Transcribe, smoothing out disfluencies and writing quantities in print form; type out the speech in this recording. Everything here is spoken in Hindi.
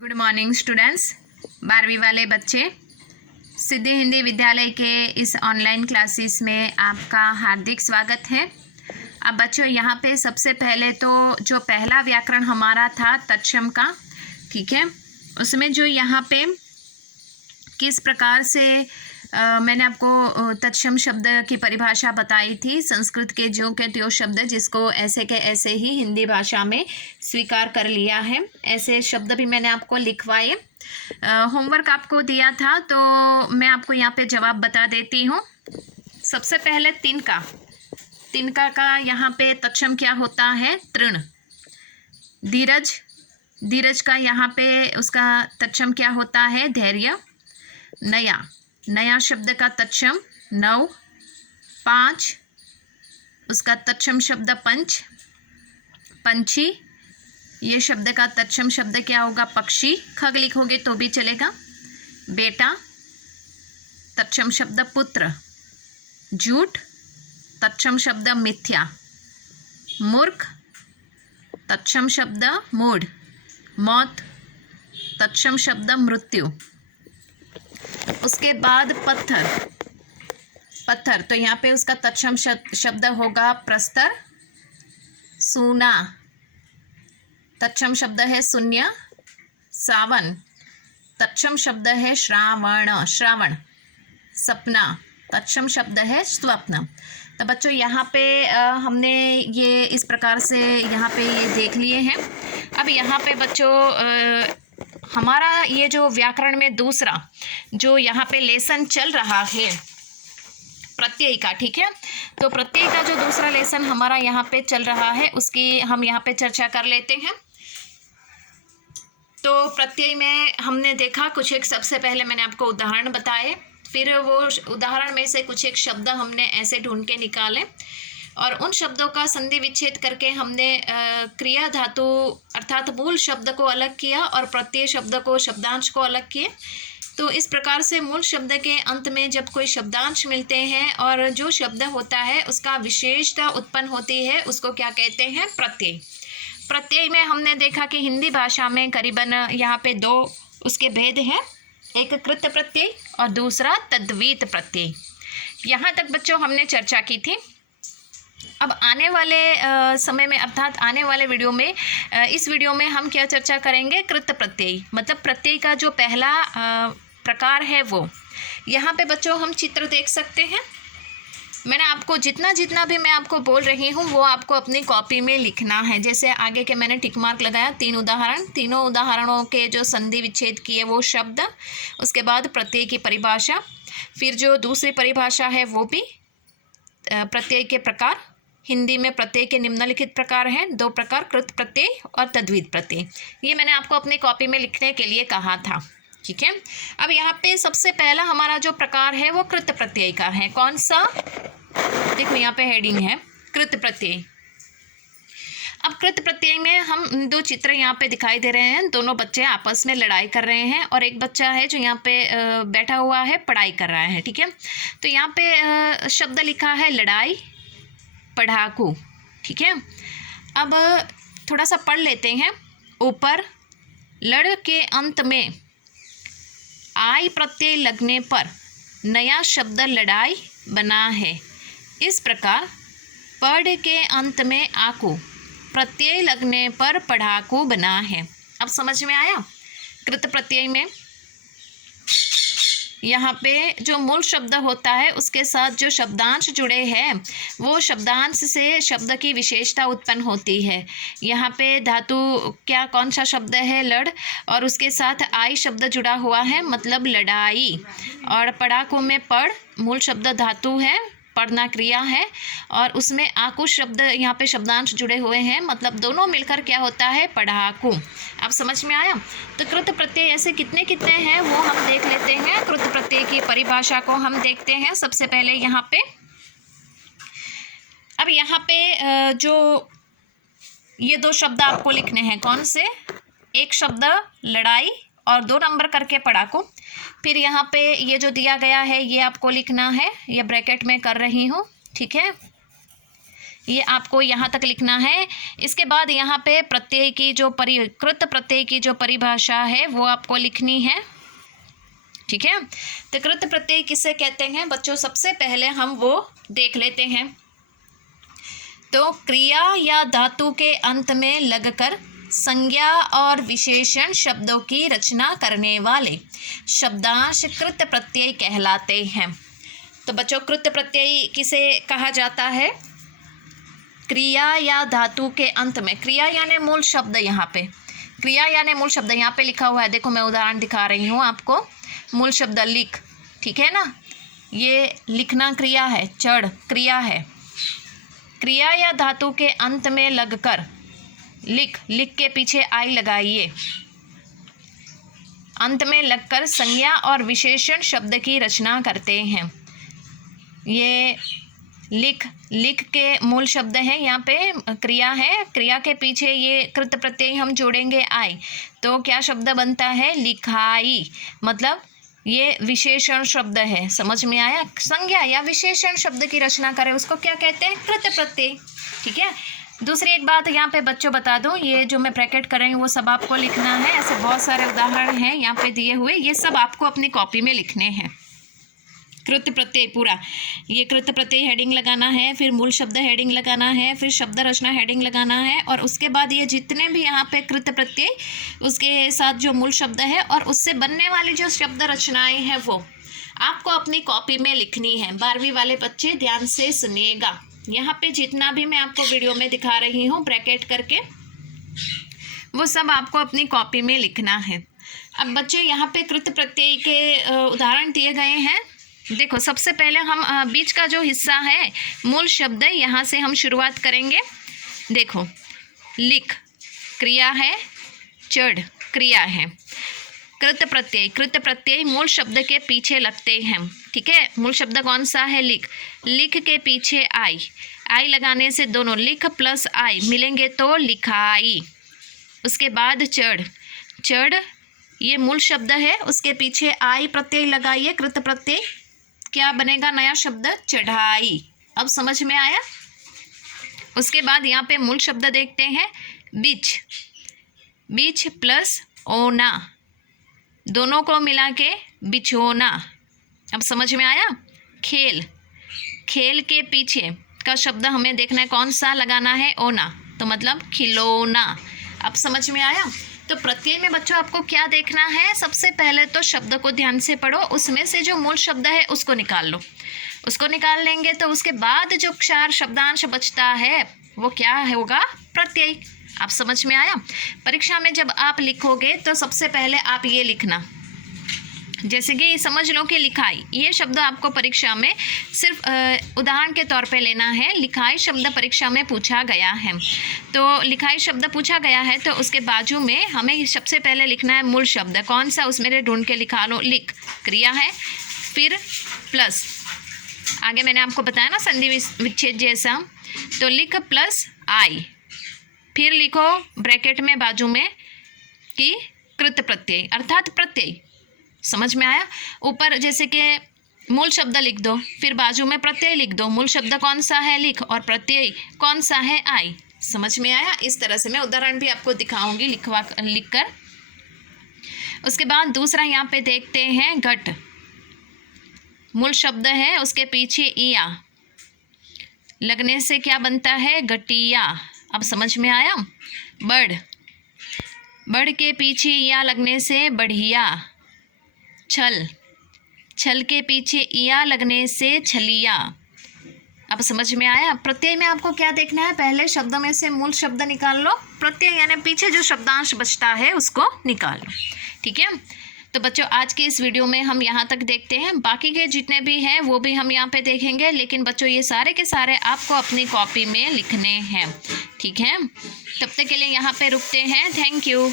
Good morning students. 12वीं वाले बच्चे, सिद्धि हिंदी विद्यालय के इस ऑनलाइन क्लासेस में आपका हार्दिक स्वागत है। अब बच्चों, यहाँ पे सबसे पहले तो जो पहला व्याकरण हमारा था तत्सम का, ठीक है, उसमें जो यहाँ पे किस प्रकार से मैंने आपको तत्सम शब्द की परिभाषा बताई थी। संस्कृत के ज्यों के त्यों शब्द जिसको ऐसे के ऐसे ही हिंदी भाषा में स्वीकार कर लिया है, ऐसे शब्द भी मैंने आपको लिखवाए। होमवर्क आपको दिया था तो मैं आपको यहाँ पे जवाब बता देती हूँ। सबसे पहले तिनका का यहाँ पे तत्सम क्या होता है? तृण। धीरज का यहाँ पे उसका तत्सम क्या होता है? धैर्य। नया शब्द का तत्सम नव। 5 उसका तत्सम शब्द पंच। पंछी, ये शब्द का तत्सम शब्द क्या होगा? पक्षी। खग लिखोगे तो भी चलेगा। बेटा, तत्सम शब्द पुत्र। झूठ, तत्सम शब्द मिथ्या। मूर्ख, तत्सम शब्द मूढ़। मौत, तत्सम शब्द मृत्यु। उसके बाद पत्थर, तो यहाँ पे उसका तत्सम शब्द होगा प्रस्तर। सूना, तत्सम शब्द है शून्य। सावन, तत्सम शब्द है श्रावण। सपना, तत्सम शब्द है स्वप्न। तो बच्चों, यहाँ पे हमने ये इस प्रकार से यहाँ पे ये देख लिए हैं। अब यहाँ पे बच्चों हमारा ये जो व्याकरण में दूसरा जो यहाँ पे लेसन चल रहा है प्रत्यय का, ठीक है, तो प्रत्यय का जो दूसरा लेसन हमारा यहाँ पे चल रहा है उसकी हम यहाँ पे चर्चा कर लेते हैं। तो प्रत्यय में हमने देखा कुछ एक, सबसे पहले मैंने आपको उदाहरण बताए, फिर वो उदाहरण में से कुछ एक शब्द हमने ऐसे ढूंढ के निकाले और उन शब्दों का संधि विच्छेद करके हमने क्रिया धातु अर्थात मूल शब्द को अलग किया और प्रत्यय शब्द को, शब्दांश को अलग किए। तो इस प्रकार से मूल शब्द के अंत में जब कोई शब्दांश मिलते हैं और जो शब्द होता है उसका विशेषता उत्पन्न होती है, उसको क्या कहते हैं? प्रत्यय। प्रत्यय में हमने देखा कि हिंदी भाषा में करीबन यहाँ पे 2 उसके भेद हैं, एक कृत प्रत्यय और दूसरा तद्वीत प्रत्यय। यहाँ तक बच्चों हमने चर्चा की थी। अब आने वाले समय में अर्थात आने वाले वीडियो में इस वीडियो में हम क्या चर्चा करेंगे? कृत प्रत्यय, मतलब प्रत्यय का जो पहला प्रकार है वो। यहाँ पे बच्चों हम चित्र देख सकते हैं। मैंने आपको जितना भी मैं आपको बोल रही हूँ वो आपको अपनी कॉपी में लिखना है। जैसे आगे के मैंने टिक मार्क लगाया, 3 उदाहरण, तीनों उदाहरणों के जो संधि विच्छेद किए वो शब्द, उसके बाद प्रत्यय की परिभाषा, फिर जो दूसरी परिभाषा है वो भी प्रत्यय के प्रकार। हिंदी में प्रत्यय के निम्नलिखित प्रकार हैं, 2 प्रकार, कृत प्रत्यय और तद्वीत प्रत्यय। ये मैंने आपको अपनी कॉपी में लिखने के लिए कहा था, ठीक है। अब यहाँ पे सबसे पहला हमारा जो प्रकार है वो कृत प्रत्यय का है। कौन सा? देखो यहाँ पे हेडिंग है कृत प्रत्यय। अब कृत प्रत्यय में हम 2 चित्र यहाँ पे दिखाई दे रहे हैं। दोनों बच्चे आपस में लड़ाई कर रहे हैं और एक बच्चा है जो यहाँ पे बैठा हुआ है, पढ़ाई कर रहा है, ठीक है। तो यहाँ पे शब्द लिखा है लड़ाई, पढ़ाकू, ठीक है। अब थोड़ा सा पढ़ लेते हैं। ऊपर लड़ के अंत में आई प्रत्यय लगने पर नया शब्द लड़ाई बना है। इस प्रकार पढ़ के अंत में आकू प्रत्यय लगने पर पढ़ाकू बना है। अब समझ में आया? कृत प्रत्यय में यहाँ पे जो मूल शब्द होता है उसके साथ जो शब्दांश जुड़े हैं वो शब्दांश से शब्द की विशेषता उत्पन्न होती है। यहाँ पे धातु क्या, कौन सा शब्द है? लड़, और उसके साथ आई शब्द जुड़ा हुआ है, मतलब लड़ाई। और पढ़ाकू में पढ़ मूल शब्द धातु है, पढ़ना क्रिया है, और उसमें आकू शब्द यहाँ पे शब्दांश जुड़े हुए हैं, मतलब दोनों मिलकर क्या होता है? पढ़ाकू। आप समझ में आया? तो कृत प्रत्यय ऐसे कितने हैं वो हम देख लेते हैं। कृत प्रत्यय की परिभाषा को हम देखते हैं सबसे पहले यहाँ पे। अब यहाँ पे जो ये 2 शब्द आपको लिखने हैं, कौन से? एक शब्द लड़ाई और 2 नंबर करके पढ़ाकू। फिर यहाँ पे ये जो दिया गया है ये आपको लिखना है, ये ब्रैकेट में कर रही हूँ, ठीक है। ये आपको यहाँ तक लिखना है। इसके बाद यहाँ पे प्रत्यय की जो कृत प्रत्यय की जो परिभाषा है वो आपको लिखनी है, ठीक है। तो कृत प्रत्यय किसे कहते हैं बच्चों, सबसे पहले हम वो देख लेते हैं। तो क्रिया या धातु के अंत में लगकर संज्ञा और विशेषण शब्दों की रचना करने वाले शब्दांश कृत प्रत्यय कहलाते हैं। तो बच्चों कृत प्रत्यय किसे कहा जाता है, क्रिया या धातु के अंत में, क्रिया यानी मूल शब्द, यहाँ पे क्रिया यानी मूल शब्द यहाँ पे लिखा हुआ है, देखो मैं उदाहरण दिखा रही हूँ आपको। मूल शब्द लिख, ठीक है ना, ये लिखना क्रिया है, चढ़ क्रिया है। क्रिया या धातु के अंत में लगकर, लिख, लिख के पीछे आई लगाइए, अंत में लगकर संज्ञा और विशेषण शब्द की रचना करते हैं। ये लिख, लिख के मूल शब्द है, यहाँ पे क्रिया है, क्रिया के पीछे ये कृत प्रत्यय हम जोड़ेंगे आई, तो क्या शब्द बनता है, लिखाई, मतलब ये विशेषण शब्द है। समझ में आया, संज्ञा या विशेषण शब्द की रचना करें उसको क्या कहते हैं, कृत प्रत्यय, ठीक है। दूसरी एक बात यहाँ पे बच्चों बता दूँ, ये जो मैं ब्रैकेट कर रही हूँ वो सब आपको लिखना है। ऐसे बहुत सारे उदाहरण हैं यहाँ पे दिए हुए, ये सब आपको अपनी कॉपी में लिखने हैं। कृत प्रत्यय पूरा, ये कृत प्रत्यय हेडिंग लगाना है, फिर मूल शब्द हेडिंग लगाना है, फिर शब्द रचना हेडिंग लगाना है, और उसके बाद ये जितने भी यहाँ पे कृत प्रत्यय उसके साथ जो मूल शब्द है और उससे बनने वाली जो शब्द रचनाएं हैं वो आपको अपनी कॉपी में लिखनी है। 12वीं वाले बच्चे ध्यान से सुनिएगा, यहाँ पे जितना भी मैं आपको वीडियो में दिखा रही हूँ ब्रैकेट करके, वो सब आपको अपनी कॉपी में लिखना है। अब बच्चे यहाँ पे कृत प्रत्यय के उदाहरण दिए गए हैं। देखो सबसे पहले हम बीच का जो हिस्सा है मूल शब्द, यहाँ से हम शुरुआत करेंगे। देखो लिख क्रिया है, चढ़ क्रिया है, कृत प्रत्यय, कृत प्रत्यय मूल शब्द के पीछे लगते हैं, ठीक है। मूल शब्द कौन सा है, लिख, लिख के पीछे आई, आई लगाने से दोनों लिख प्लस आई मिलेंगे तो लिखाई। उसके बाद चढ़, चढ़ ये मूल शब्द है, उसके पीछे आई प्रत्यय लगाइए, कृत प्रत्यय, क्या बनेगा नया शब्द, चढ़ाई। अब समझ में आया। उसके बाद यहाँ पे मूल शब्द देखते हैं, बीच, बीच प्लस ओना, दोनों को मिला के बिछोना। अब समझ में आया। खेल, खेल के पीछे का शब्द हमें देखना है कौन सा लगाना है, ओना, तो मतलब खिलौना। अब समझ में आया। तो प्रत्यय में बच्चों आपको क्या देखना है, सबसे पहले तो शब्द को ध्यान से पढ़ो, उसमें से जो मूल शब्द है उसको निकाल लो। उसको निकाल लेंगे तो उसके बाद जो 4 शब्दांश बचता है वो क्या होगा, प्रत्यय। आप समझ में आया। परीक्षा में जब आप लिखोगे तो सबसे पहले आप ये लिखना, जैसे कि समझ लो कि लिखाई, ये शब्द आपको परीक्षा में सिर्फ उदाहरण के तौर पे लेना है। लिखाई शब्द परीक्षा में पूछा गया है, तो लिखाई शब्द पूछा गया है तो उसके बाजू में हमें सबसे पहले लिखना है मूल शब्द, कौन सा, उसमें ढूंढ के लिखा लो। लिख क्रिया है, फिर प्लस, आगे मैंने आपको बताया ना संधि विच्छेद जैसा, तो लिख प्लस आई, फिर लिखो ब्रैकेट में बाजू में कि कृत प्रत्यय अर्थात प्रत्यय। समझ में आया। ऊपर जैसे कि मूल शब्द लिख दो, फिर बाजू में प्रत्यय लिख दो, मूल शब्द कौन सा है, लिख, और प्रत्यय कौन सा है, आई। समझ में आया। इस तरह से मैं उदाहरण भी आपको दिखाऊंगी लिखकर। उसके बाद दूसरा यहाँ पे देखते हैं, घट, मूल शब्द है, उसके पीछे इया लगने से क्या बनता है, गटिया। अब समझ में आया। बढ़, बढ़ के पीछे इया लगने से बढ़िया। छल, छल के पीछे इया लगने से छलिया। अब समझ में आया। प्रत्यय में आपको क्या देखना है, पहले शब्दों में से मूल शब्द निकाल लो, प्रत्यय यानी पीछे जो शब्दांश बचता है उसको निकाल लो, ठीक है। तो बच्चों आज के इस वीडियो में हम यहाँ तक देखते हैं, बाकी के जितने भी हैं वो भी हम यहाँ पे देखेंगे, लेकिन बच्चों ये सारे के सारे आपको अपनी कॉपी में लिखने हैं, ठीक है। तब तक के लिए यहाँ पे रुकते हैं। Thank you.